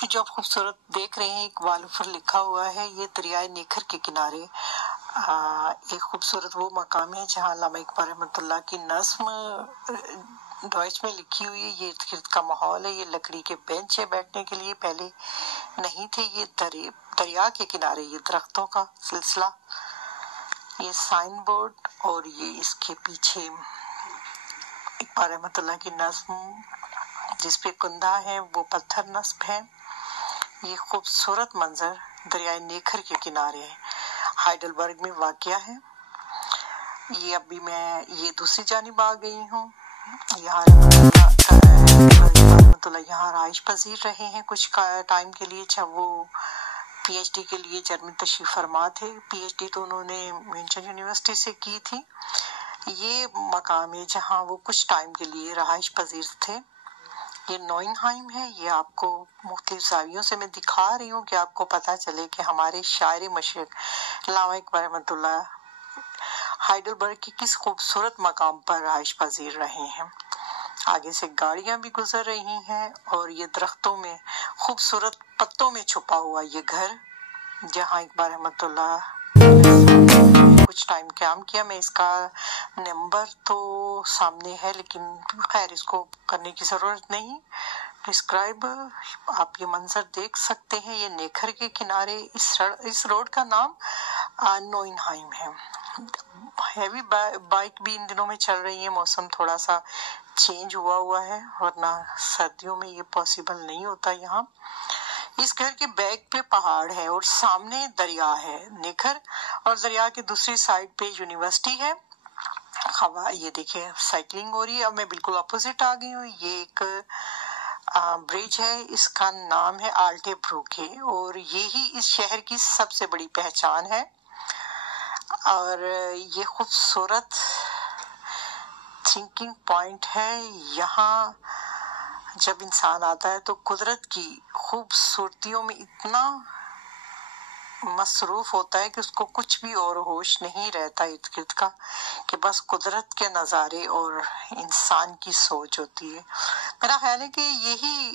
जो आप खूबसूरत देख रहे हैं एक वाल पर लिखा हुआ है, ये दरियाए नेखर के किनारे एक खूबसूरत वो मकाम है जहाँ अल्लामा इकबाल रहमतुल्लाह की नज़्म डॉइच में लिखी हुई है। ये इर्द गिर्द का माहौल है, ये लकड़ी के बेंच है बैठने के लिए, पहले नहीं थे। ये दरिया के किनारे ये दरख्तों का सिलसिला, ये साइन बोर्ड और ये इसके पीछे इकबाल रहमतुल्लाह की नज़्म जिसपे कुंदा है वो पत्थर नस्ब है। ये खूबसूरत मंजर दरियाए नेखर के किनारे है, हाइडलबर्ग में वाक़या है। ये अभी मैं ये दूसरी जानिब आ गई हूँ। यहाँ यहाँ राइश पजीर रहे हैं कुछ टाइम के लिए, जब वो पीएचडी के लिए जर्मनी तशरीफ फरमा थे। पीएचडी तो उन्होंने म्यूनशन यूनिवर्सिटी से की थी। ये मकाम है जहाँ वो कुछ टाइम के लिए रहाइश पजीर थे। ये नॉइनहाइम है। ये आपको मुख्तलिफ जावियों से मैं दिखा रही हूँ कि आपको पता चले कि हमारे शायर मशरिक अल्लामा इकबाल रहमतुल्लाह हाइडलबर्ग के किस खूबसूरत मकाम पर रहाइश पजीर रहे हैं। आगे से गाड़ियां भी गुजर रही हैं और ये दरख्तों में खूबसूरत पत्तों में छुपा हुआ ये घर जहाँ इकबाल रहमतुल्लाह कुछ टाइम क़याम किया। मैं इसका नंबर तो सामने है लेकिन खैर इसको करने की ज़रूरत नहीं। डिस्क्राइब आप ये मंजर देख सकते हैं। ये नेखर के किनारे इस रोड का नाम नोइनहाइम है। हैवी बाइक भी इन दिनों में चल रही है, मौसम थोड़ा सा चेंज हुआ है, वरना सर्दियों में ये पॉसिबल नहीं होता यहाँ। इस घर के बैक पे पहाड़ है और सामने दरिया है नेखर, और दरिया की दूसरी साइड पे यूनिवर्सिटी है। हवा ये देखिए साइकिलिंग हो रही है। अब मैं बिल्कुल अपोजिट आ गई हूँ। ये एक ब्रिज है, इसका नाम है आल्टे ब्रूके और यही इस शहर की सबसे बड़ी पहचान है। और ये खूबसूरत थिंकिंग पॉइंट है। यहाँ जब इंसान आता है तो कुदरत की खूबसूरतियों में इतना मसरूफ होता है कि उसको कुछ भी और होश नहीं रहता इर्द गिर्द का, कि बस कुदरत के नज़ारे और इंसान की सोच होती है। मेरा ख्याल है कि यही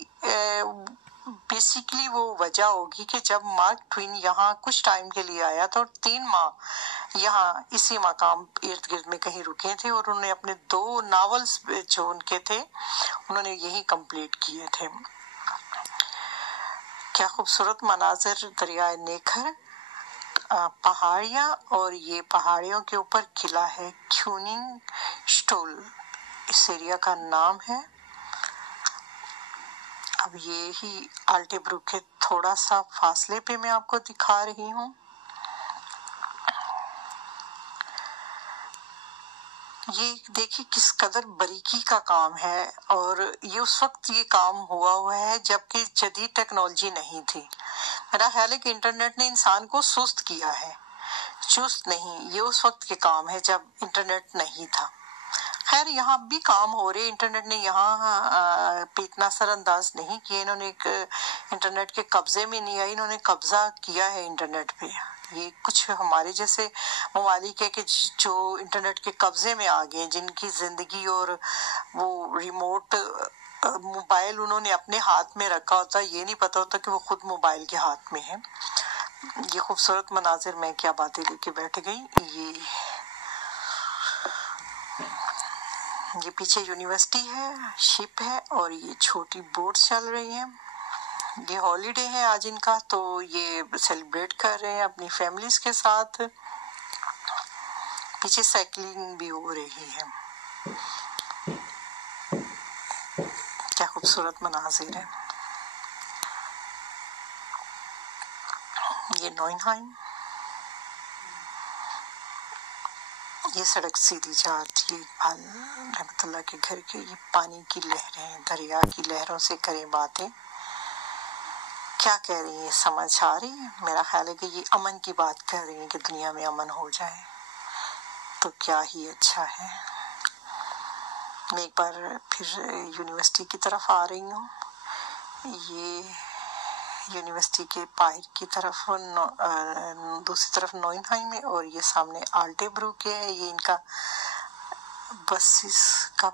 बेसिकली वो वजह होगी कि जब मार्क ट्वेन यहाँ कुछ टाइम के लिए आया था और 3 माह यहाँ इसी मकाम इर्द गिर्द में कहीं रुके थे और उन्होंने अपने 2 नावल्स जो उनके थे उन्होंने यही कंप्लीट किए थे। क्या खूबसूरत मनाजिर दरियाए नेखर, पहाड़ियाँ और ये पहाड़ियों के ऊपर किला है क्यूनिंग स्टोल इस एरिया का नाम है। अब ये ही आल्टेब्रुक के थोड़ा सा फासले पे मैं आपको दिखा रही हूँ। ये देखिए किस कदर बारीकी का काम है, और ये उस वक्त ये काम हुआ है जबकि जदीद टेक्नोलॉजी नहीं थी। मेरा ख्याल है कि इंटरनेट ने इंसान को सुस्त किया है, चुस्त नहीं। ये उस वक्त के काम है जब इंटरनेट नहीं था। खैर यहाँ भी काम हो रहे, इंटरनेट ने यहाँ पे इतना असरअंदाज नहीं किया। इन्होंने एक इंटरनेट के कब्जे में नहीं आई, इन्होंने कब्जा किया है इंटरनेट पे। ये कुछ हमारे जैसे ममालिक है कि जो इंटरनेट के कब्जे में आ गए, जिनकी जिंदगी और वो रिमोट मोबाइल उन्होंने अपने हाथ में रखा होता, ये नहीं पता होता कि वो खुद मोबाइल के हाथ में है। ये खूबसूरत मनाजिर में क्या बातें लेके बैठ गई। ये पीछे यूनिवर्सिटी है, शिप है और ये छोटी बोट चल रही है। ये हॉलीडे है आज इनका, तो ये सेलिब्रेट कर रहे हैं अपनी फैमिलीज के साथ। पीछे साइकिलिंग भी हो रही है। क्या खूबसूरत मनाजिर है। ये नॉइनहाइम, ये सड़क सीधी जाती है इकबाल रहमतुल्लाह के घर के। ये पानी की लहरें, दरिया की लहरों से करें बातें। क्या कह रही है, समझ आ रही है? मेरा ख्याल है कि ये अमन की बात कर रही है कि दुनिया में अमन हो जाए तो क्या ही अच्छा है। मैं एक बार फिर यूनिवर्सिटी की तरफ आ रही हूँ। ये यूनिवर्सिटी के बाहर की तरफ दूसरी तरफ नॉइनहाइम है और ये सामने आल्टेब्रुक है। ये इनका बसेस का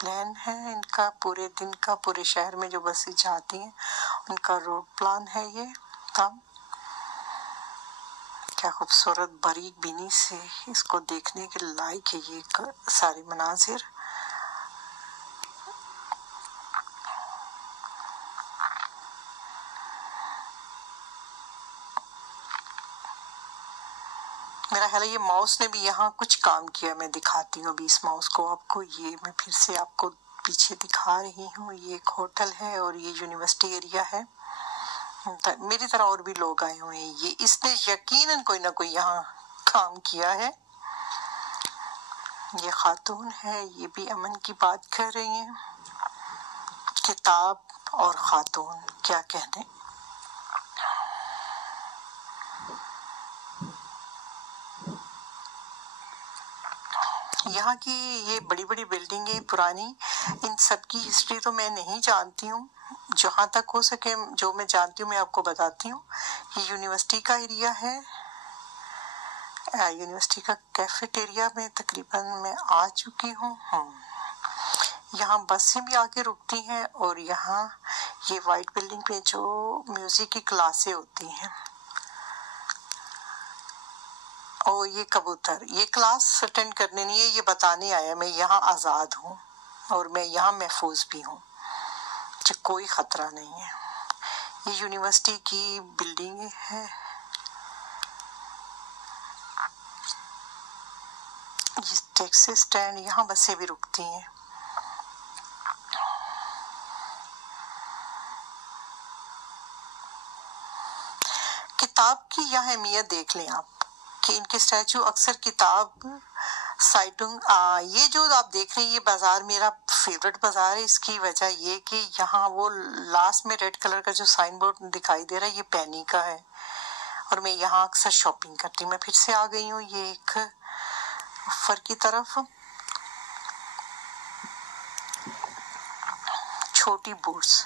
پلان ہے ان کا پورے دن کا، پورے شہر میں جو بسیں جاتی ہیں ان کا روڈ پلان ہے یہ کام. کیا خوبصورت باریک بینی سے اس کو دیکھنے کے لائق ہے یہ سارے مناظر. میرا خیال ہے یہ ماؤس نے بھی یہاں کچھ کام کیا. میں دکھاتی ہوں ابھی اس ماؤس کو آپ کو. یہ میں پھر سے آپ کو پیچھے دکھا رہی ہوں. یہ ایک ہوٹل ہے اور یہ یونیورسٹی ایریا ہے. میری طرح اور بھی لوگ آئے ہوئے ہیں. یہ اس نے یقیناً کوئی نہ کوئی یہاں کام کیا ہے. یہ خاتون ہے، یہ بھی امن کی بات کر رہی ہیں. کتاب اور خاتون کیا کہنے. یہاں کی یہ بڑی بڑی بلڈنگیں پرانی، ان سب کی ہسٹری تو میں نہیں جانتی ہوں. جہاں تک ہو سکے جو میں جانتی ہوں میں آپ کو بتاتی ہوں. یہ یونیورسٹی کا ایریا ہے. یونیورسٹی کا کیفیٹیریا میں تقریباً میں آ چکی ہوں. یہاں بسیں بھی آ کے رکتی ہیں اور یہاں یہ وائٹ بلڈنگ پہ جو میوزک کی کلاسیں ہوتی ہیں. اور یہ کبوتر یہ کلاس اٹینڈ کرنے نہیں ہے، یہ بتانے آیا میں یہاں آزاد ہوں اور میں یہاں محفوظ بھی ہوں، مجھے کوئی خطرہ نہیں ہے. یہ یونیورسٹی کی بلڈنگ ہے. یہ ٹیکسی اسٹینڈ، یہاں بسیں بھی رکتی ہیں. کتاب کی یہاں اہمیت دیکھ لیں آپ کہ ان کے اسٹیچو اکثر کتاب سائٹنگ. یہ جو آپ دیکھ رہے ہیں یہ بازار میرا فیوریٹ بازار ہے. اس کی وجہ یہ کہ یہاں وہ لاسٹ میں ریڈ کلر کا جو سائن بورڈ دکھائی دے رہا ہے یہ پینی کا ہے اور میں یہاں اکثر شاپنگ کرتی ہوں. میں پھر سے آ گئی ہوں یہ ایک اوپر کی طرف. چھوٹی بوٹس،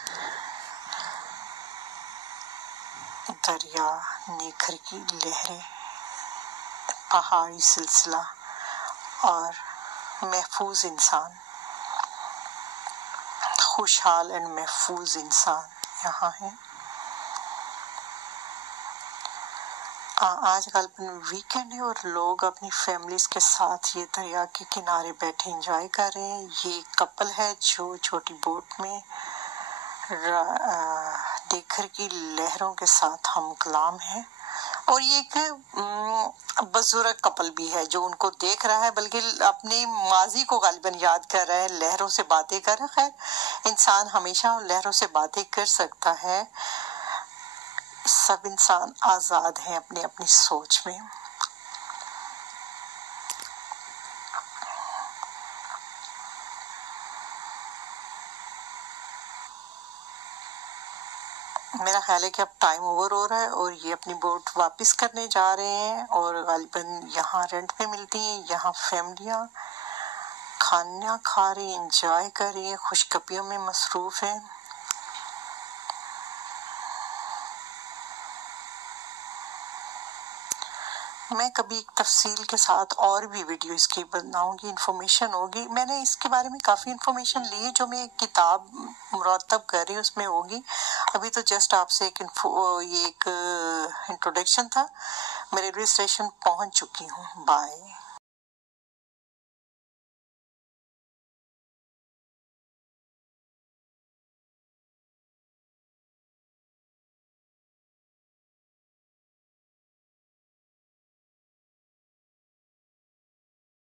دریا، نیکھر کی لہریں، پہاڑی سلسلہ اور محفوظ انسان، خوشحال اور محفوظ انسان یہاں ہے. آج کل ویکینڈ ہے اور لوگ اپنی فیملیز کے ساتھ یہ دریا کے کنارے بیٹھے انجوائے کر رہے ہیں. یہ ایک کپل ہے جو چھوٹی بوٹ میں دیکھر کی لہروں کے ساتھ ہم کلام ہے. اور یہ ایک بزرگ کپل بھی ہے جو ان کو دیکھ رہا ہے، بلکہ اپنے ماضی کو غالباً یاد کر رہا ہے، لہروں سے باتیں کر رہا ہے. خیر انسان ہمیشہ لہروں سے باتیں کر سکتا ہے. سب انسان آزاد ہیں اپنی اپنی سوچ میں. میرا خیال ہے کہ اب ٹائم اوور ہو رہا ہے اور یہ اپنی بوٹ واپس کرنے جا رہے ہیں اور غالباً یہاں رینٹ پہ ملتی ہیں. یہاں فیملیاں کھانا کھا رہی ہیں، انجوائے کر رہی ہیں، خوش گپیوں میں مصروف ہیں. میں کبھی ایک تفصیل کے ساتھ اور بھی ویڈیو اس کی بناؤں گی، انفارمیشن ہوگی. میں نے اس کے بارے میں کافی انفارمیشن لی ہے جو میں ایک کتاب مرتب کر رہی ہوں اس میں ہوگی. ابھی تو جسٹ آپ سے یہ ایک انٹروڈکشن تھا. میں ریلوے اسٹیشن پہنچ چکی ہوں. بائے.